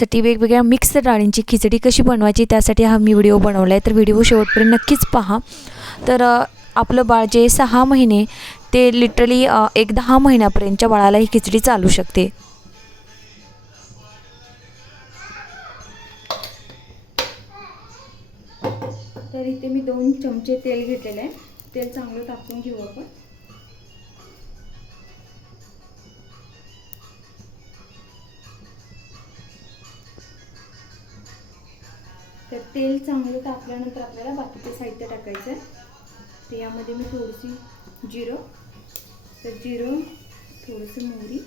साठी वेगवेगळ्या मिक्स डाळींची खिचडी कशी बनवायची त्यासाठी हा मी व्हिडिओ बनवला आहे, तर व्हिडिओ शेवटपर्यंत नक्कीच पहा. तर आपलं बाळ जे 6 महिने ते लिटरली एक 10 महिन्यापर्यंतच्या बाळाला ही खिचडी चालू शकते. तर इथे मी 2 चमचे तेल घेतलेले आहे. तेल चांगलं तापवून घेऊ आपण. तर तेल चांगलं तापल्यानंतर आपल्याला बाकीचे साहित्य टाकायचं आहे. तर यामध्ये मी थोडीशी जिरं, थोडीशी मोहरी,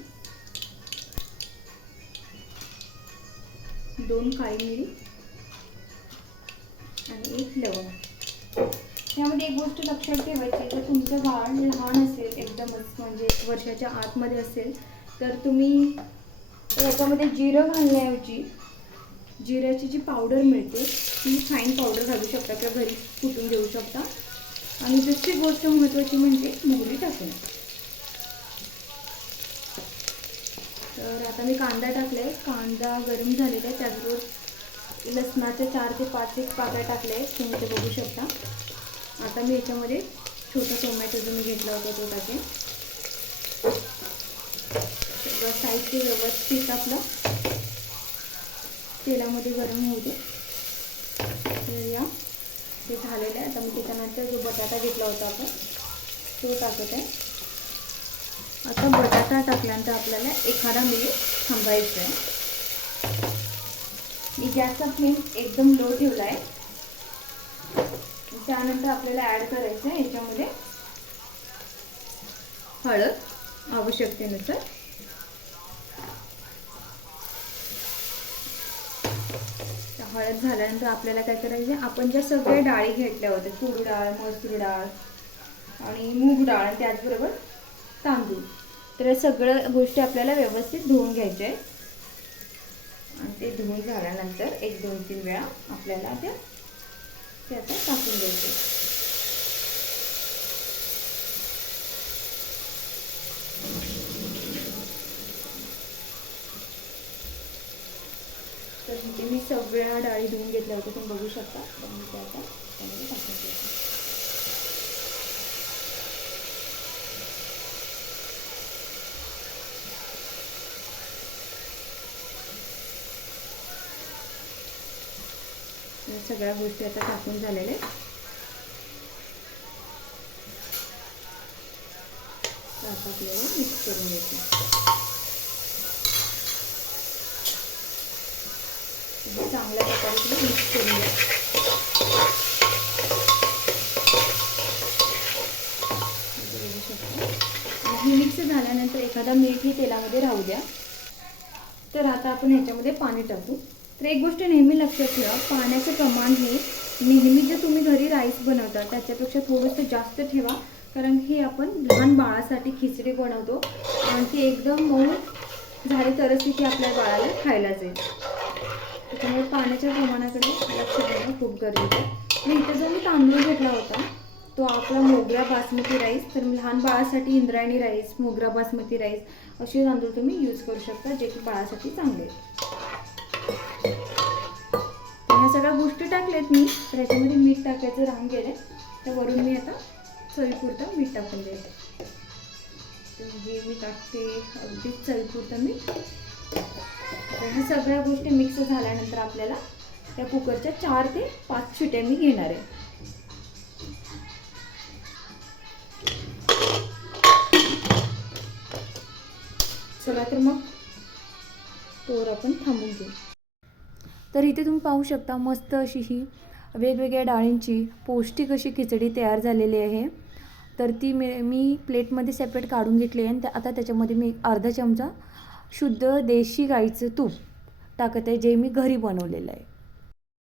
2 काळी मिरी आणि 1 लवंग. यामध्ये एक गोष्ट लक्षात ठेवायची, जर तुमचं बाळ लहान असेल, एकदमच म्हणजे 1 वर्षाच्या आतमध्ये असेल, तर तुम्ही याच्यामध्ये जिरं घालण्याऐवजी जिऱ्याची जी पावडर मिळते ती फाईन पावडर घालू शकता किंवा घरी कुटून घेऊ शकता. आणि दुसरी गोष्ट महत्त्वाची म्हणजे मोहरी टाकणे. तर आता मी कांदा टाकला आहे. कांदा गरम झालेला आहे. त्याचबरोबर लसणाच्या 4 ते 5 पाकळ्या टाकल्या आहेत, तुम्ही ते बघू शकता. आता मी याच्यामध्ये छोटा टोमॅटो जो मी घेतला होता तो टाकेन. सगळं साहित्य व्यवस्थित आपलं तेलामध्ये गरम होऊ दे. तर या ते झालेलं आहे. आता मी त्याच्यानंतर जो बटाटा घेतला होता आपण तो टाकत आहे. आता बटाटा टाकल्यानंतर आपल्याला एखादा मिनिट थांबायचं आहे. मी गॅसचा फ्लेम एकदम लो ठेवला आहे. त्यानंतर आपल्याला ॲड करायचं आहे याच्यामध्ये हळद आवश्यकतेनुसार. हळद झाल्यानंतर आपल्याला काय करायचं आहे, आपण ज्या सगळ्या डाळी घेतल्या होत्या, तूर डाळ, मसूर डाळ आणि मूग डाळ, त्याचबरोबर तांदूळ, तर या सगळ्या गोष्टी आपल्याला व्यवस्थित धुवून घ्यायच्या आहे. आणि ते धुवून झाल्यानंतर 1-2-3 वेळा आपल्याला त्याचा टाकून द्यायचं. तर म्हणजे मी सगळ्या डाळी धुवून घेतल्या होत्या, तुम्ही बघू शकता. तर मी त्यामध्ये टाकून द्यायचं. सगळ्या गोष्टी आता टाकून झालेल्या आहेत. आता आपल्याला मिक्स करून घ्यायचं. चांगल्या प्रकारे तुम्ही मिक्स करून घ्या. हे मिक्स झाल्यानंतर एखादा मीठ ही तेलामध्ये राहू द्या. तर आता आपण ह्याच्यामध्ये पाणी टाकू. तर एक गोष्ट नेहमी लक्षात ठेवा, पाण्याचं प्रमाण हे नेहमी जर तुम्ही घरी राईस बनवता त्याच्यापेक्षा थोडंसं जास्त ठेवा, कारण ही आपण लहान बाळासाठी खिचडी बनवतो आणि ती एकदम मऊ झाली तरच ती आपल्या बाळाला खायला जाईल. त्यामुळे पाण्याच्या प्रमाणाकडे लक्ष देणं खूप गरजेचं आहे. मी इथे जो मी तांदूळ घेतला होता तो आपला मोगरा बासमती राईस. तर लहान बाळासाठी इंद्रायणी राईस, मोगरा बासमती राईस असे तांदूळ तुम्ही यूज करू शकता, जे की बाळासाठी चांगले आहेत. ह्या सगळ्या गोष्टी टाकल्यात मी. तर ह्याच्यामध्ये मीठ टाकायचं राहून गेलं, तर वरून मी आता चवीपुरतं मीठ टाकून द्यायचं. तर हे मी टाकते अगदीच चवीपुरतं मीठ. तर ह्या सगळ्या गोष्टी मिक्स झाल्यानंतर आपल्याला त्या कुकरच्या 4 ते 5 शिट्या मी घेणार आहे. चला तर मग तोवर आपण थांबून घेऊ. तर इथे तुम्ही पाहू शकता मस्त अशी ही वेगवेगळ्या डाळींची पौष्टिक अशी खिचडी तयार झालेली आहे. तर ती मी प्लेटमध्ये सेपरेट काढून घेतली आहे. आणि आता त्याच्यामध्ये मी अर्धा चमचा शुद्ध देशी गाईचं तूप टाकत आहे, जे मी घरी बनवलेलं आहे.